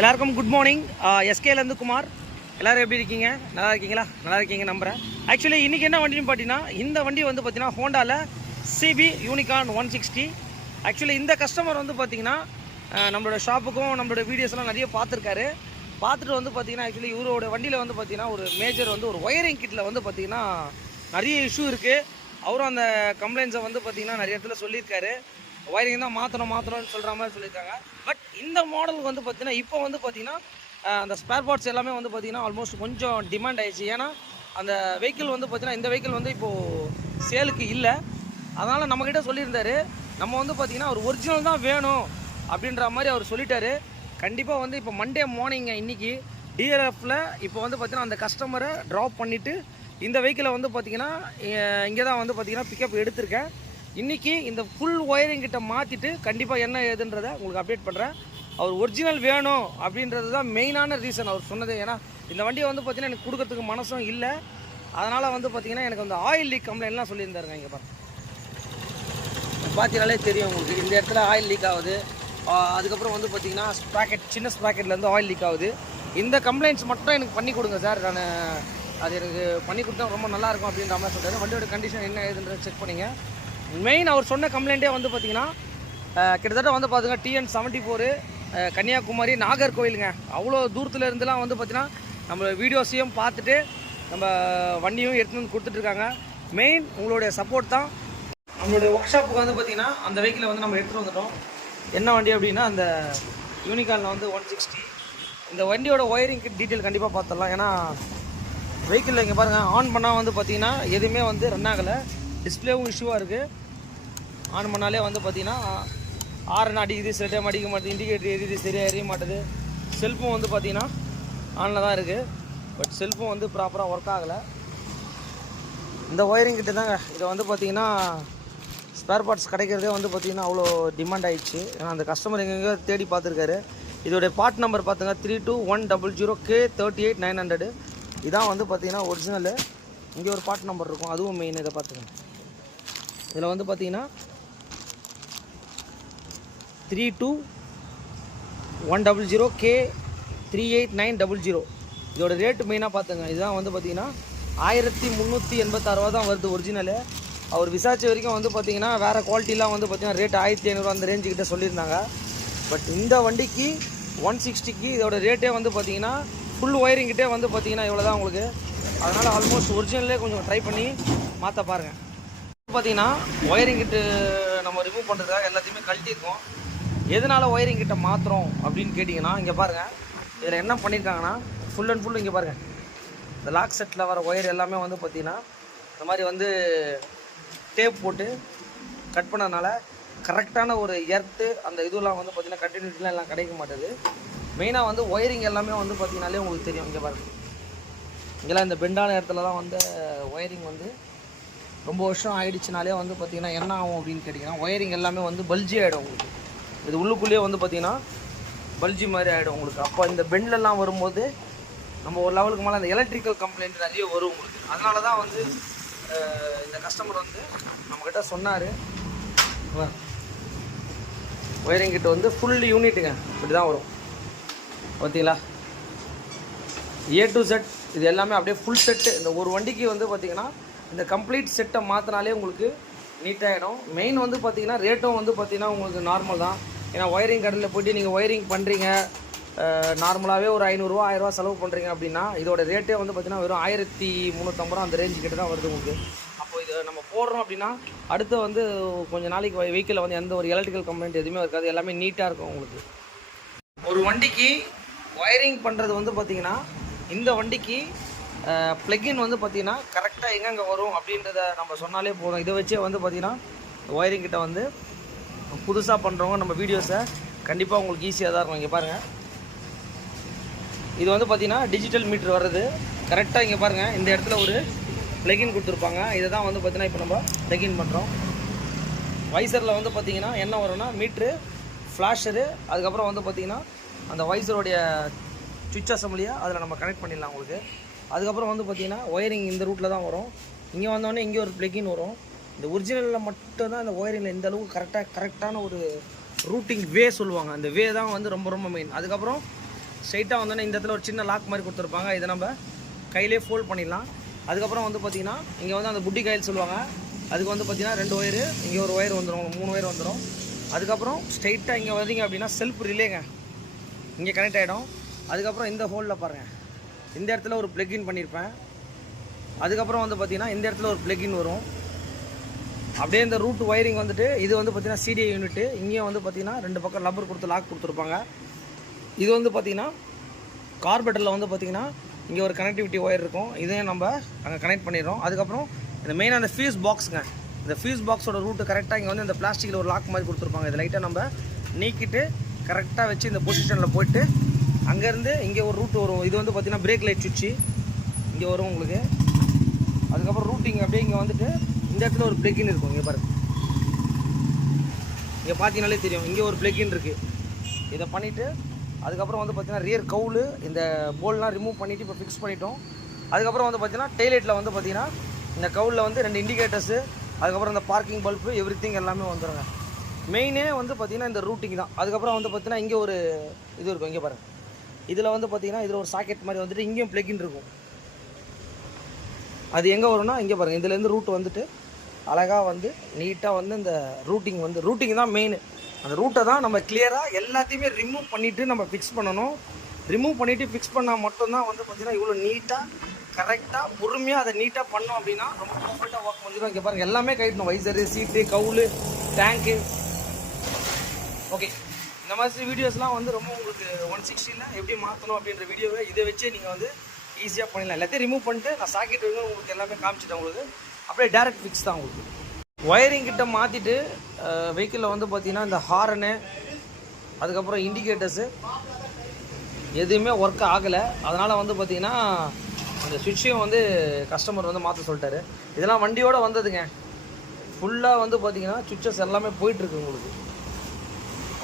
எல்லாருக்கும் good morning. எஸ்கேலேருந்து Kumar. எல்லோரும் எப்படி இருக்கீங்க? நல்லா இருக்கீங்களா? நல்லா இருக்கீங்க நம்புகிறேன். ஆக்சுவலி இன்றைக்கி என்ன வண்டின்னு பார்த்தீங்கன்னா, இந்த வண்டி வந்து பார்த்தீங்கன்னா ஹோண்டாவில் சிபி யூனிகார்ன் 160. ஆக்சுவலி இந்த கஸ்டமர் வந்து பார்த்தீங்கன்னா நம்மளோட ஷாப்புக்கும் நம்மளோட வீடியோஸ்லாம் நிறைய பார்த்துருக்காரு. பார்த்துட்டு வந்து பார்த்தீங்கன்னா ஆக்சுவலி இவரோட வண்டியில் வந்து பார்த்தீங்கன்னா ஒரு மேஜர் வந்து ஒரு ஒயரிங் கிட்டில் வந்து பார்த்தீங்கன்னா நிறைய இஷ்யூ இருக்குது. அவரும் அந்த கம்ப்ளைண்ட்ஸை வந்து பார்த்தீங்கன்னா நிறைய இடத்துல சொல்லியிருக்காரு. ஒயரிங் தான் மாற்றணும்னு சொல்கிற மாதிரி சொல்லியிருக்காங்க. பட் இந்த மாடலுக்கு வந்து பார்த்தீங்கன்னா இப்போ வந்து பார்த்தீங்கன்னா அந்த ஸ்பேர் பார்ட்ஸ் எல்லாமே வந்து பார்த்தீங்கன்னா ஆல்மோஸ்ட் கொஞ்சம் டிமாண்ட் ஆயிடுச்சு. ஏன்னா அந்த வெஹிக்கிள் வந்து பார்த்தீங்கன்னா இந்த வெஹிக்கிள் வந்து இப்போது சேலுக்கு இல்லை. அதனால் நம்மக்கிட்ட சொல்லியிருந்தார், நம்ம வந்து பார்த்தீங்கன்னா ஒரு ஒரிஜினல் தான் வேணும் அப்படின்ற மாதிரி அவர் சொல்லிட்டாரு. கண்டிப்பாக வந்து இப்போ மண்டே மார்னிங்க இன்றைக்கி டிஆர்எஃப்பில் இப்போ வந்து பார்த்தீங்கன்னா அந்த கஸ்டமரை ட்ராப் பண்ணிவிட்டு இந்த வெஹிக்கிளை வந்து பார்த்தீங்கன்னா இங்கே தான் வந்து பார்த்தீங்கன்னா பிக்கப் எடுத்திருக்கேன். இன்றைக்கி இந்த ஃபுல் ஒயரிங் கிட்ட மாற்றிட்டு கண்டிப்பாக என்ன ஏதுன்றதை உங்களுக்கு அப்டேட் பண்ணுறேன். அவர் ஒரிஜினல் வேணும் அப்படின்றது தான் மெயினான ரீசன் அவர் சொன்னது. ஏன்னா இந்த வண்டியை வந்து பார்த்தீங்கன்னா எனக்கு கொடுக்கறதுக்கு மனசும் இல்லை. அதனால் வந்து பார்த்தீங்கன்னா எனக்கு அந்த ஆயில் லீக் கம்ப்ளைண்ட்லாம் சொல்லியிருந்தாருங்க. இங்கே பாருங்க, பார்த்தீங்கனாலே தெரியும் உங்களுக்கு, இந்த இடத்துல ஆயில் லீக் ஆகுது. அதுக்கப்புறம் வந்து பார்த்தீங்கன்னா ஸ்ப்ராக்கெட், சின்ன ஸ்ப்ராக்கெட்லேருந்து ஆயில் லீக் ஆகுது. இந்த கம்ப்ளைண்ட்ஸ் மட்டும் எனக்கு பண்ணி கொடுங்க சார், நான் அது எனக்கு பண்ணி கொடுத்தா ரொம்ப நல்லாயிருக்கும் அப்படின்ற மாதிரி சொல்கிறாரு. வண்டியோட கண்டிஷன் என்ன ஏதுன்றதை செக் பண்ணிங்க. மெயின் அவர் சொன்ன கம்ப்ளைண்ட்டே வந்து பார்த்தீங்கன்னா கிட்டத்தட்ட வந்து பார்த்துங்க TN74 கன்னியாகுமரி நாகர்கோவிலுங்க. அவ்வளோ தூரத்தில் இருந்துலாம் வந்து பார்த்தீங்கன்னா நம்ம வீடியோஸையும் பார்த்துட்டு நம்ம வண்டியும் எடுத்துகிட்டு வந்து கொடுத்துட்ருக்காங்க. மெயின் உங்களுடைய சப்போர்ட் தான். நம்மளுடைய ஒர்க் ஷாப்புக்கு வந்து பார்த்திங்கன்னா அந்த வெஹிக்கிளை வந்து நம்ம எடுத்துகிட்டு வந்துட்டோம். என்ன வண்டி அப்படின்னா அந்த யூனிகார்னில் வந்து 160. இந்த வண்டியோட ஒயரிங் டீட்டெயில் கண்டிப்பாக பார்த்துடலாம். ஏன்னா வெஹிக்கிளில் இங்கே பாருங்கள், ஆன் பண்ணால் வந்து பார்த்திங்கன்னா எதுவுமே வந்து ரன் ஆகலை. டிஸ்பிளேவும் இஷ்யூவாக இருக்குது. ஆன் பண்ணாலே வந்து பார்த்திங்கன்னா ஆரன் அடிக்குது, சில டைம் அடிக்க மாட்டேது, இண்டிகேட்டர் எரியுது, சரியாக எரிய மாட்டேது. செல்ஃபும் வந்து பார்த்திங்கன்னா ஆனில் தான் இருக்குது. பட் செல்ஃபும் வந்து ப்ராப்பராக ஒர்க் ஆகலை. இந்த ஒயரிங் கிட்ட தாங்க இதை வந்து பார்த்திங்கன்னா ஸ்பேர் பார்ட்ஸ் கிடைக்கிறதே வந்து பார்த்திங்கன்னா அவ்வளோ டிமாண்ட் ஆகிடுச்சு. ஏன்னா அந்த கஸ்டமர் எங்கெங்கே தேடி பார்த்துருக்காரு. இதோடைய பார்ட் நம்பர் பார்த்துங்க 321000K38900. இதான் வந்து பார்த்திங்கன்னா ஒரிஜினலு. இங்கே ஒரு பார்ட் நம்பர் இருக்கும், அதுவும் மெயின். இதை பார்த்துங்க, இதில் வந்து பார்த்திங்கன்னா 321000K38900. இதோட ரேட்டு மெயினாக பார்த்துங்க. இதுதான் வந்து பார்த்திங்கன்னா 1386 தான் வருது ஒரிஜினலு. அவர் விசாரிச்ச வரைக்கும் வந்து பார்த்திங்கன்னா வேறு குவாலிட்டிலாம் வந்து பார்த்திங்கன்னா ரேட் 1500 அந்த ரேஞ்சுக்கிட்ட சொல்லியிருந்தாங்க. பட் இந்த வண்டிக்கு 160க்கு இதோட ரேட்டே வந்து பார்த்திங்கன்னா ஃபுல் ஒயரிங்கிட்டே வந்து பார்த்திங்கன்னா இவ்வளோ தான் உங்களுக்கு. அதனால் ஆல்மோஸ்ட் ஒரிஜினலே கொஞ்சம் ட்ரை பண்ணி மாற்ற பாருங்கள். பார்த்திங்கன்னா ஒயரிங் கிட்ட நம்ம ரிமூவ் பண்ணுறதுக்காக எல்லாத்தையுமே கழட்டியிருக்கோம். எதனால் ஒயரிங் கிட்ட மாற்றுறோம் அப்படின்னு கேட்டிங்கன்னா, இங்கே பாருங்கள், இதில் என்ன பண்ணியிருக்காங்கன்னா ஃபுல் அண்ட் ஃபுல் இங்கே பாருங்கள், இந்த லாக் செட்டில் வர ஒயர் எல்லாமே வந்து பார்த்திங்கன்னா இந்த மாதிரி வந்து டேப் போட்டு கட் பண்ணதுனால கரெக்டான ஒரு எர்த்து அந்த இதெல்லாம் வந்து பார்த்திங்கன்னா கண்டினியூட்டிலாம் எல்லாம் கிடைக்க மாட்டேது. மெயினாக வந்து ஒயரிங் எல்லாமே வந்து பார்த்திங்கனாலே உங்களுக்கு தெரியும். இங்கே பாருங்கள், இங்கெல்லாம் இந்த பெண்டான இடத்துல தான் வந்து ஒயரிங் வந்து ரொம்ப வருஷம் ஆகிடுச்சுனாலே வந்து பார்த்திங்கன்னா என்ன ஆகும் அப்படின்னு கேட்டிங்கன்னா ஒயரிங் எல்லாமே வந்து பல்ஜி ஆகிடும் உங்களுக்கு. இது உள்ளுக்குள்ளேயே வந்து பார்த்திங்கன்னா பல்ஜி மாதிரி ஆகிடும் உங்களுக்கு. அப்போ இந்த பெண்ட்லெலாம் வரும்போது நம்ம ஒரு லெவலுக்கு மேலே அந்த எலக்ட்ரிக்கல் கம்ப்ளைண்ட் நிறைய வரும் உங்களுக்கு. அதனால தான் வந்து இந்த கஸ்டமர் வந்து நம்மக்கிட்ட சொன்னார், ஒயரிங் கிட்ட வந்து ஃபுல் யூனிட்டுங்க இப்படி தான் வரும். பார்த்தீங்களா, A to Z இது எல்லாமே அப்படியே ஃபுல் செட்டு. இந்த ஒரு வண்டிக்கு வந்து பார்த்திங்கன்னா இந்த கம்ப்ளீட் செட்டை மாற்றினாலே உங்களுக்கு நீட்டாகிடும். மெயின் வந்து பார்த்திங்கன்னா ரேட்டும் வந்து பார்த்திங்கன்னா உங்களுக்கு நார்மல் தான். ஏன்னா ஒயரிங் கடையில் போய்ட்டு நீங்கள் ஒயரிங் பண்ணுறீங்க, நார்மலாகவே ஒரு 500 1000 செலவு பண்ணுறீங்க அப்படின்னா இதோட ரேட்டே வந்து பார்த்திங்கன்னா வெறும் 1350 அந்த ரேஞ்சு கிட்ட தான் வருது உங்களுக்கு. அப்போ இதை நம்ம போடுறோம் அப்படின்னா அடுத்து வந்து கொஞ்சம் நாளைக்கு வெஹிக்கிளில் வந்து எந்த ஒரு எலக்ட்ரிக்கல் கம்ப்ளைண்ட் எதுவுமே இருக்காது, எல்லாமே நீட்டாக இருக்கும் உங்களுக்கு. ஒரு வண்டிக்கு ஒயரிங் பண்ணுறது வந்து பார்த்திங்கன்னா இந்த வண்டிக்கு ப்ளக்கின் வந்து பார்த்திங்கன்னா கரெக்டாக எங்கெங்கே வரும் அப்படின்றத நம்ம சொன்னாலே போதும். இதை வச்சே வந்து பார்த்திங்கன்னா ஒயரிங் கிட்ட வந்து புதுசாக பண்ணுறவங்க நம்ம வீடியோஸை கண்டிப்பாக உங்களுக்கு ஈஸியாக தான் இருக்கும். இங்கே பாருங்கள், இது வந்து பார்த்திங்கன்னா டிஜிட்டல் மீட்ரு வர்றது கரெக்டாக. இங்கே பாருங்கள், இந்த இடத்துல ஒரு ப்ளக்கின் கொடுத்துருப்பாங்க. இதை தான் வந்து பார்த்திங்கன்னா இப்போ நம்ம ப்ளக்கின் பண்ணுறோம். வைசரில் வந்து பார்த்திங்கன்னா என்ன வரும்னா மீட்ரு, ஃப்ளாஷரு, அதுக்கப்புறம் வந்து பார்த்திங்கன்னா அந்த வைசருடைய சுவிட்ச் அசம்பிளியாக அதில் நம்ம கனெக்ட் பண்ணிடலாம் உங்களுக்கு. அதுக்கப்புறம் வந்து பார்த்திங்கன்னா ஒயரிங் இந்த ரூட்டில் தான் வரும். இங்கே வந்தோடனே இங்கே ஒரு ப்ளக்கின் வரும். இந்த ஒரிஜினலில் மட்டும்தான் இந்த ஒயரிங்கில் இந்த அளவுக்கு கரெக்டான ஒரு ரூட்டிங் வே சொல்லுவாங்க. அந்த வே தான் வந்து ரொம்ப ரொம்ப மெயின். அதுக்கப்புறம் ஸ்ட்ரைட்டாக வந்தோடனே இந்த இடத்துல ஒரு சின்ன லாக் மாதிரி கொடுத்துருப்பாங்க. இதை நம்ம கையிலே ஃபோல்ட் பண்ணிடலாம். அதுக்கப்புறம் வந்து பார்த்திங்கன்னா இங்கே வந்து அந்த புட்டி காயில் சொல்லுவாங்க, அதுக்கு வந்து பார்த்திங்கன்னா 2 ஒயரு, இங்கே ஒரு ஒயர் வந்துடும், 3 ஒயர் வந்துடும். அதுக்கப்புறம் ஸ்ட்ரைட்டாக இங்கே வந்தீங்க அப்படின்னா செல்ஃப் ரிலேங்க இங்கே கனெக்ட் ஆகிடும். அதுக்கப்புறம் இந்த ஹோலில் பாருங்கள், இந்த இடத்துல ஒரு ப்ளக்இன் பண்ணியிருப்பேன். அதுக்கப்புறம் வந்து பார்த்திங்கன்னா இந்த இடத்துல ஒரு ப்ளக்இன் வரும். அப்படியே இந்த ரூட் ஒயரிங் வந்துட்டு இது வந்து பார்த்திங்கன்னா சிடிஐ யூனிட்டு. இங்கேயும் வந்து பார்த்திங்கன்னா 2 பக்கம் லப்பர் கொடுத்து லாக் கொடுத்துருப்பாங்க. இது வந்து பார்த்திங்கன்னா கார்பெட்டரில் வந்து பார்த்திங்கன்னா இங்கே ஒரு கனெக்டிவிட்டி ஒயர் இருக்கும், இதையும் நம்ம அங்கே கனெக்ட் பண்ணிடுறோம். அதுக்கப்புறம் இந்த மெயினாக அந்த ஃபியூஸ் பாக்ஸுங்க, இந்த ஃபியூஸ் பாக்ஸோட ரூட்டு கரெக்டாக இங்கே வந்து இந்த பிளாஸ்டிக்கில் ஒரு லாக் மாதிரி கொடுத்துருப்பாங்க. இதை லைட்டாக நம்ம நீக்கிட்டு கரெக்டாக வச்சு இந்த பொசிஷனில் போய்ட்டு அங்கேருந்து இங்கே ஒரு ரூட் வரும். இது வந்து பார்த்திங்கன்னா பிரேக் லைட் சுவிட்சு இங்கே வரும் உங்களுக்கு. அதுக்கப்புறம் ரூட்டிங் அப்படியே இங்கே வந்துட்டு இந்த இடத்துல ஒரு ப்ளக்இன் இருக்கும். இங்கே பாருங்கள், இங்கே பார்த்தீங்கனாலே தெரியும், இங்கே ஒரு ப்ளக்இன் இருக்குது. இதை பண்ணிவிட்டு அதுக்கப்புறம் வந்து பார்த்திங்கன்னா ரியர் கவுலு இந்த போல்லாம் ரிமூவ் பண்ணிவிட்டு இப்போ ஃபிக்ஸ் பண்ணிட்டோம். அதுக்கப்புறம் வந்து பார்த்திங்கன்னா டெய்லைட்டில் வந்து பார்த்திங்கன்னா இந்த கவுலில் வந்து 2 இண்டிகேட்டர்ஸு, அதுக்கப்புறம் இந்த பார்க்கிங் பல்பு எவ்ரிதிங் எல்லாமே வந்துடுங்க. மெயினே வந்து பார்த்திங்கன்னா இந்த ரூட்டிங் தான். அதுக்கப்புறம் வந்து பார்த்திங்கன்னா இங்கே ஒரு இது இருக்கும், இங்கே பாருங்கள், இதில் வந்து பார்த்திங்கன்னா இதில் ஒரு சாக்கெட் மாதிரி வந்துட்டு இங்கேயும் ப்ளக்இன் இருக்கும். அது எங்கே வரும்னா இங்கே பாருங்கள், இதுலேருந்து ரூட் வந்துட்டு அழகாக வந்து நீட்டாக வந்து இந்த ரூட்டிங் தான் மெயின். அந்த ரூட்டை தான் நம்ம கிளியராக எல்லாத்தையுமே ரிமூவ் பண்ணிவிட்டு நம்ம ஃபிக்ஸ் பண்ணணும். ரிமூவ் பண்ணிவிட்டு ஃபிக்ஸ் பண்ணால் மட்டும்தான் வந்து பார்த்திங்கன்னா இவ்வளோ நீட்டாக கரெக்டாக பொறுமையாக அதை நீட்டாக பண்ணோம் அப்படின்னா ரொம்ப கம்ஃபர்ட்டாக ஒர்க் பண்ணிடும். இங்கே பாருங்கள், எல்லாமே கைட்டணும், வைசரு, சீட்டு, கவுலு, டேங்க்கு. ஓகே, இந்த மாதிரி வீடியோஸ்லாம் வந்து ரொம்ப உங்களுக்கு 160ல் எப்படி மாற்றணும் அப்படின்ற வீடியோவை இதை வச்சு நீங்கள் வந்து ஈஸியாக பண்ணிடலாம். எல்லாத்தையும் ரிமூவ் பண்ணிட்டு நான் சாக்கெட் வந்து உங்களுக்கு எல்லாமே காமிச்சிட்டேன். உங்களுக்கு அப்படியே டேரக்ட் ஃபிக்ஸ் தான். உங்களுக்கு ஒயரிங் கிட்ட மாற்றிட்டு வெஹிக்கிளில் வந்து பார்த்திங்கன்னா இந்த ஹாரனு, அதுக்கப்புறம் இண்டிகேட்டர்ஸு எதுவுமே ஒர்க் ஆகலை. அதனால் வந்து பார்த்திங்கன்னா அந்த சுவிட்சையும் வந்து கஸ்டமர் வந்து மாற்ற சொல்லிட்டாரு. இதெல்லாம் வண்டியோடு வந்ததுங்க. ஃபுல்லாக வந்து பார்த்திங்கன்னா சுவிட்சஸ் எல்லாமே போயிட்டுருக்கு. உங்களுக்கு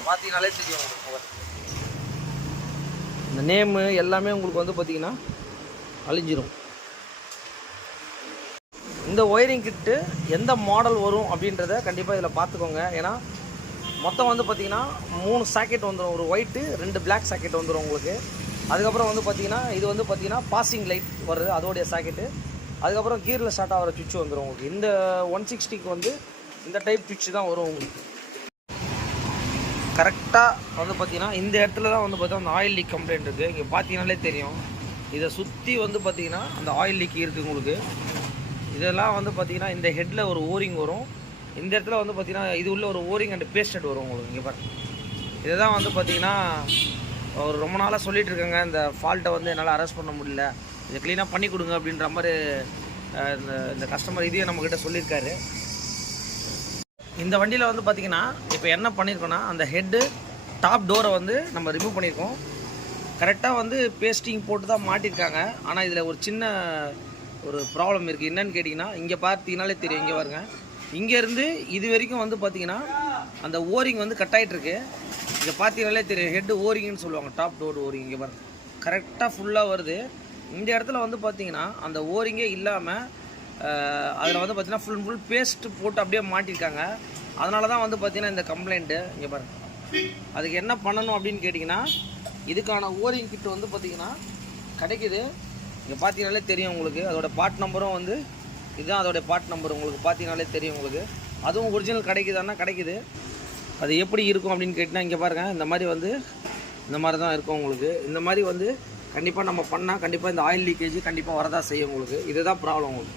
பார்த்தீங்கனாலே தெரியும். உங்களுக்கு இந்த நேமு எல்லாமே உங்களுக்கு வந்து பார்த்திங்கன்னா அழிஞ்சிரும். இந்த ஒயரிங் கிட்டு எந்த மாடல் வரும் அப்படின்றத கண்டிப்பாக இதில் பார்த்துக்கோங்க. ஏன்னா மொத்தம் வந்து பார்த்திங்கன்னா 3 சாக்கெட் வந்துடும். ஒரு ஒயிட்டு 2 பிளாக் சாக்கெட் வந்துடும் உங்களுக்கு. அதுக்கப்புறம் வந்து பார்த்திங்கன்னா இது வந்து பார்த்திங்கன்னா பாசிங் லைட் வருது, அதோடைய சாக்கெட்டு. அதுக்கப்புறம் கீரில் ஸ்டார்ட் ஆகிற சுவிட்ச் வந்துடும் உங்களுக்கு. இந்த 160க்கு வந்து இந்த டைப் சுவிட்ச் தான் வரும் உங்களுக்கு. கரெக்டாக வந்து பார்த்திங்கன்னா இந்த இடத்துல தான் வந்து பார்த்தீங்கன்னா அந்த ஆயில் லீக் கம்ப்ளைண்ட் இருக்குது. இங்கே பார்த்தீங்கன்னாலே தெரியும், இதை சுற்றி வந்து பார்த்திங்கன்னா அந்த ஆயில் லீக் இருக்குது உங்களுக்கு. இதெல்லாம் வந்து பார்த்திங்கன்னா இந்த ஹெட்டில் ஒரு ஓரிங் வரும். இந்த இடத்துல வந்து பார்த்திங்கன்னா இது உள்ள ஒரு ஓரிங் அண்ட் பேஸ்டட் வரும் உங்களுக்கு. இங்கே பாருங்கள், இதை தான் வந்து பார்த்திங்கன்னா ஒரு ரொம்ப நாளாக சொல்லிகிட்டு இருக்காங்க. இந்த ஃபால்ட்டை வந்து என்னால் அரெஸ்ட் பண்ண முடியல, இதை க்ளீனாக பண்ணி கொடுங்க அப்படின்ற மாதிரி இந்த கஸ்டமர் இதையும் நம்மக்கிட்ட சொல்லியிருக்காரு. இந்த வண்டியில் வந்து பார்த்திங்கன்னா இப்போ என்ன பண்ணியிருக்கோன்னா அந்த ஹெட்டு டாப் டோரை வந்து நம்ம ரிமூவ் பண்ணியிருக்கோம். கரெக்டாக வந்து பேஸ்டிங் போட்டு தான் மாட்டியிருக்காங்க. ஆனால் இதில் ஒரு சின்ன ஒரு ப்ராப்ளம் இருக்குது. என்னன்னு கேட்டிங்கன்னா இங்கே பார்த்தீங்கனாலே தெரியும், இங்கே பாருங்க, இங்கேருந்து இது வரைக்கும் வந்து பார்த்திங்கன்னா அந்த ஓரிங் வந்து கட் ஆகிட்டுருக்கு. இங்கே பார்த்தீங்கனாலே தெரியும், ஹெட்டு ஓரிங்னு சொல்லுவாங்க, டாப் டோர் ஓரிங். இங்கே பாருங்க, கரெக்டாக ஃபுல்லாக வருது. இந்த இடத்துல வந்து பார்த்திங்கன்னா அந்த ஓரிங்கே இல்லாமல் அதில் வந்து பார்த்திங்கன்னா ஃபுல் பேஸ்ட்டு போட்டு அப்படியே மாட்டியிருக்காங்க. அதனால தான் வந்து பார்த்திங்கன்னா இந்த கம்ப்ளைண்ட்டு. இங்கே பாருங்கள், அதுக்கு என்ன பண்ணணும் அப்படின்னு கேட்டிங்கன்னா இதுக்கான ஓரிங் கிட்ட வந்து பார்த்திங்கன்னா கிடைக்குது. இங்கே பார்த்தீங்கனாலே தெரியும் உங்களுக்கு, அதோட பார்ட் நம்பரும் வந்து இதுதான் அதோடைய பார்ட் நம்பர். உங்களுக்கு பார்த்தீங்கனாலே தெரியும் உங்களுக்கு. அதுவும் ஒரிஜினல் கிடைக்குதான்னா கிடைக்குது. அது எப்படி இருக்கும் அப்படின்னு கேட்டிங்கன்னா இங்கே பாருங்கள், இந்த மாதிரி வந்து இந்த மாதிரி தான் இருக்கும் உங்களுக்கு. இந்த மாதிரி வந்து கண்டிப்பாக நம்ம பண்ணால் கண்டிப்பாக இந்த ஆயில் லீக்கேஜ் கண்டிப்பாக வரதான் செய்யும் உங்களுக்கு. இதுதான் ப்ராப்ளம் உங்களுக்கு.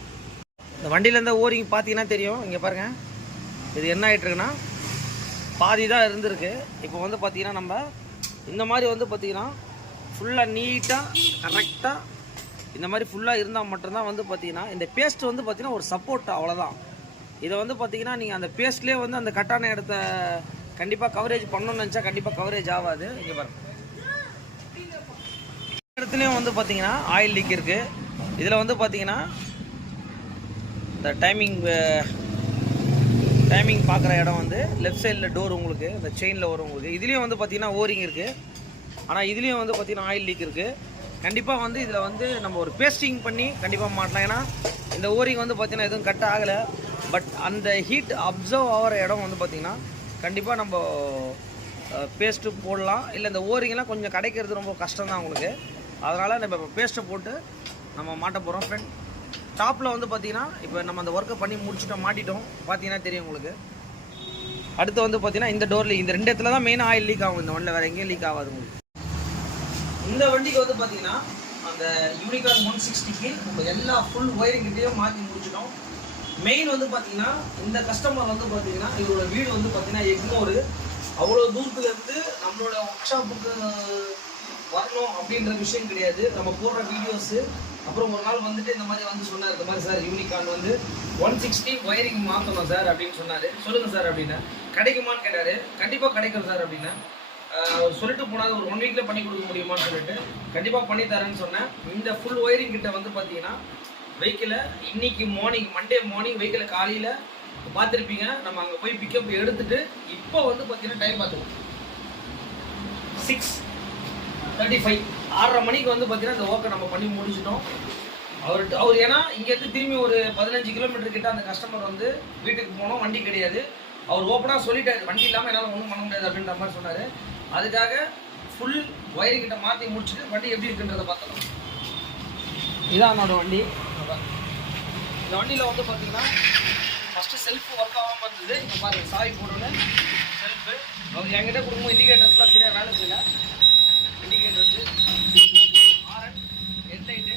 இந்த வண்டியில் இருந்த ஓரிங் பார்த்தீங்கன்னா தெரியும். இங்கே பாருங்கள், இது என்ன ஆகிட்டுருக்குன்னா பாதி தான் இருந்திருக்கு. இப்போ வந்து பார்த்திங்கன்னா நம்ம இந்த மாதிரி வந்து பார்த்திங்கன்னா ஃபுல்லாக நீட்டாக கரெக்டாக இந்த மாதிரி ஃபுல்லாக இருந்தால் மட்டும்தான் வந்து பார்த்திங்கன்னா இந்த பேஸ்ட் வந்து பார்த்திங்கன்னா ஒரு சப்போர்ட், அவ்வளோதான். இதை வந்து பார்த்திங்கன்னா நீங்கள் அந்த பேஸ்ட்லேயே வந்து அந்த கட்டான இடத்த கண்டிப்பாக கவரேஜ் பண்ணணும்னு நினச்சா கண்டிப்பாக கவரேஜ் ஆகாது. இங்கே பாருங்கள், இடத்துலையும் வந்து பார்த்திங்கன்னா ஆயில் லீக் இருக்குது. இதில் வந்து பார்த்திங்கன்னா இந்த டைமிங் பார்க்குற இடம் வந்து லெஃப்ட் சைடில் டோர் உங்களுக்கு இந்த செயினில் வரும் உங்களுக்கு. இதுலேயும் வந்து பார்த்திங்கன்னா ஓரிங் இருக்குது. ஆனால் இதுலேயும் வந்து பார்த்திங்கன்னா ஆயில் லீக் இருக்குது. கண்டிப்பாக வந்து இதில் வந்து நம்ம ஒரு பேஸ்டிங் பண்ணி கண்டிப்பாக மாட்டலாம். ஏன்னா இந்த ஓரிங் வந்து பார்த்திங்கன்னா எதுவும் கட் ஆகலை. பட் அந்த ஹீட் அப்சர்வ் ஆகிற இடம் வந்து பார்த்திங்கன்னா கண்டிப்பாக நம்ம பேஸ்ட்டு போடலாம். இல்லை இந்த ஓரிங்கெல்லாம் கொஞ்சம் கிடைக்கிறது ரொம்ப கஷ்டம் தான் உங்களுக்கு. அதனால் நம்ம இப்போ பேஸ்ட்டை போட்டு நம்ம மாட்ட போகிறோம் ஃப்ரெண்ட். டாப்பில் வந்து பார்த்திங்கன்னா இப்போ நம்ம அந்த ஒர்க்கை பண்ணி முடிச்சுட்டோம், மாட்டிட்டோம். பார்த்தீங்கன்னா தெரியும் உங்களுக்கு. அடுத்து வந்து பார்த்திங்கன்னா இந்த டோரில் இந்த 2 இடத்துல தான் மெயினாக ஆயில் லீக் ஆகும். இந்த வண்டியில் வேறு எங்கேயும் லீக் ஆகாது உங்களுக்கு. இந்த வண்டிக்கு வந்து பார்த்திங்கன்னா அந்த யூனிகார்ன் 160க்கு நம்ம எல்லா ஃபுல் ஒயரிங்கிட்டையும் மாற்றி முடிச்சிட்டோம். மெயின் வந்து பார்த்திங்கன்னா இந்த கஸ்டமர் வந்து பார்த்திங்கன்னா இவரோட வீடு வந்து பார்த்திங்கன்னா எக்மோர். அவ்வளோ தூரத்துலேருந்து நம்மளோட ஒர்க் ஷாப்புக்கு வரணும் அப்படின்ற விஷயம் கிடையாது. நம்ம போடுற வீடியோஸு அப்புறம் ஒரு நாள் வந்துட்டு இந்த மாதிரி வந்து சொன்னார், இந்த மாதிரி சார் யூனிகார்ன் வந்து 160 ஒயரிங் மாற்றணும் சார் அப்படின்னு சொன்னார். சொல்லுங்கள் சார் அப்படின்னா. கிடைக்குமான்னு கேட்டார். கண்டிப்பாக கிடைக்கும் சார் அப்படின்னா. அவர் சொல்லிட்டு போனாது ஒரு 1 வீக்கில் பண்ணி கொடுக்க முடியுமான்னு சொல்லிட்டு கண்டிப்பாக பண்ணி தரேன்னு சொன்னேன். இந்த ஃபுல் ஒயரிங் கிட்ட வந்து பார்த்தீங்கன்னா வெஹிக்கிளை இன்னைக்கு மார்னிங் மண்டே மார்னிங் வெஹிக்கிளை காலையில் பார்த்துருப்பீங்க. நம்ம அங்கே போய் பிக்கப் எடுத்துகிட்டு இப்போ வந்து பார்த்தீங்கன்னா டைம் பார்த்துருவோம் 6:35 6:30 மணிக்கு வந்து பார்த்தீங்கன்னா இந்த ஒர்க்கை நம்ம பண்ணி முடிச்சிட்டோம். அவர் ஏன்னா இங்கேருந்து திரும்பி ஒரு 15 கிலோமீட்டர் கிட்ட அந்த கஸ்டமர் வந்து வீட்டுக்கு போனோம், வண்டி கிடையாது. அவர் ஓப்பனாக சொல்லிட்டாரு, வண்டி இல்லாமல் என்னால் ஒன்றும் பண்ண முடியாது அப்படின்ற மாதிரி சொன்னார். அதுக்காக ஃபுல் ஒயரிங் கிட்ட மாற்றி முடிச்சுட்டு வண்டி எப்படி இருக்குன்றதை பார்த்தோம். இதான் என்னோட வண்டி. இந்த வண்டியில் வந்து பார்த்தீங்கன்னா ஃபஸ்ட்டு செல்ஃபு ஒர்க் ஆகாமல் இருந்தது. இப்போ பாருங்கள் சாவி போடணும் செல்ஃபு. அவர் என்கிட்ட கொடுக்கும்போது இண்டிகேட்டர்ஸ்லாம் சரியாக வேலை செய்யல. இண்டிகேட்டர்ஸு, ஹாரன், ஹெட்லைட்டு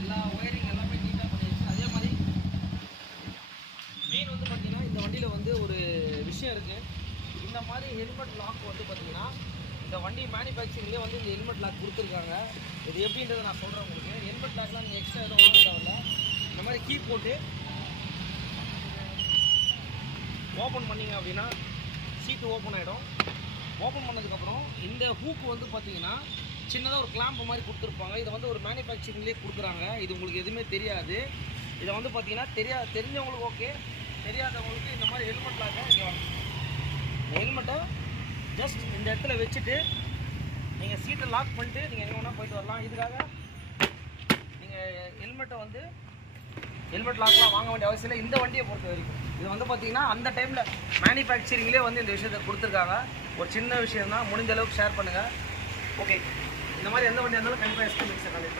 எல்லா ஒயரிங் எல்லாமே நீட்டாக பண்ணிடுச்சு. அதே மாதிரி மெயின் வந்து பார்த்தீங்கன்னா இந்த வண்டியில் வந்து ஒரு விஷயம் இருக்குது. இந்த மாதிரி ஹெல்மெட் லாக் வந்து பார்த்தீங்கன்னா இந்த வண்டி மேனுஃபேக்சரிங்லேயே வந்து இந்த ஹெல்மெட் லாக் கொடுத்துருக்காங்க. இது எப்படின்றத நான் சொல்கிறேன் உங்களுக்கு. ஹெல்மெட் லாக்லாம் நீங்கள் எக்ஸ்ட்ரா எதுவும் வாங்க தேவையில்ல. இந்த மாதிரி கீ போட்டு ஓப்பன் பண்ணிங்க அப்படின்னா சீட்டு ஓப்பன் ஆகிடும். ஓப்பன் பண்ணதுக்கப்புறம் இந்த ஹூக்கு வந்து பார்த்தீங்கன்னா சின்னதாக ஒரு கிளாம்ப் மாதிரி கொடுத்துருப்பாங்க. இதை வந்து ஒரு மேனுஃபேக்சரிங்லேயே கொடுக்குறாங்க. இது உங்களுக்கு எதுவுமே தெரியாது. இதை வந்து பார்த்தீங்கன்னா தெரிஞ்சவங்களுக்கு ஓகே, தெரியாதவங்களுக்கு இந்த மாதிரி ஹெல்மெட் லாக்கை இங்கே ஹெல்மெட்டை ஜஸ்ட் இந்த இடத்துல வச்சுட்டு நீங்கள் சீட்டை லாக் பண்ணிட்டு நீங்கள் எங்கே வேணால் போயிட்டு வரலாம். இதுக்காக நீங்கள் ஹெல்மெட் லாக்லாம் வாங்க வேண்டிய அவசியம் இல்லை. இந்த வண்டியை பொறுத்த வரைக்கும் இது வந்து பார்த்தீங்கன்னா அந்த டைமில் மேனுஃபேக்சரிங்லேயே வந்து இந்த விஷயத்தை கொடுத்துருக்காங்க. ஒரு சின்ன விஷயம் தான், முடிஞ்ச அளவுக்கு ஷேர் பண்ணுங்கள். ஓகே, இந்த மாதிரி எந்த வண்டியாக இருந்தாலும் கண்டிப்பாக எஸ்கே மிக்ஸை காலேஜ்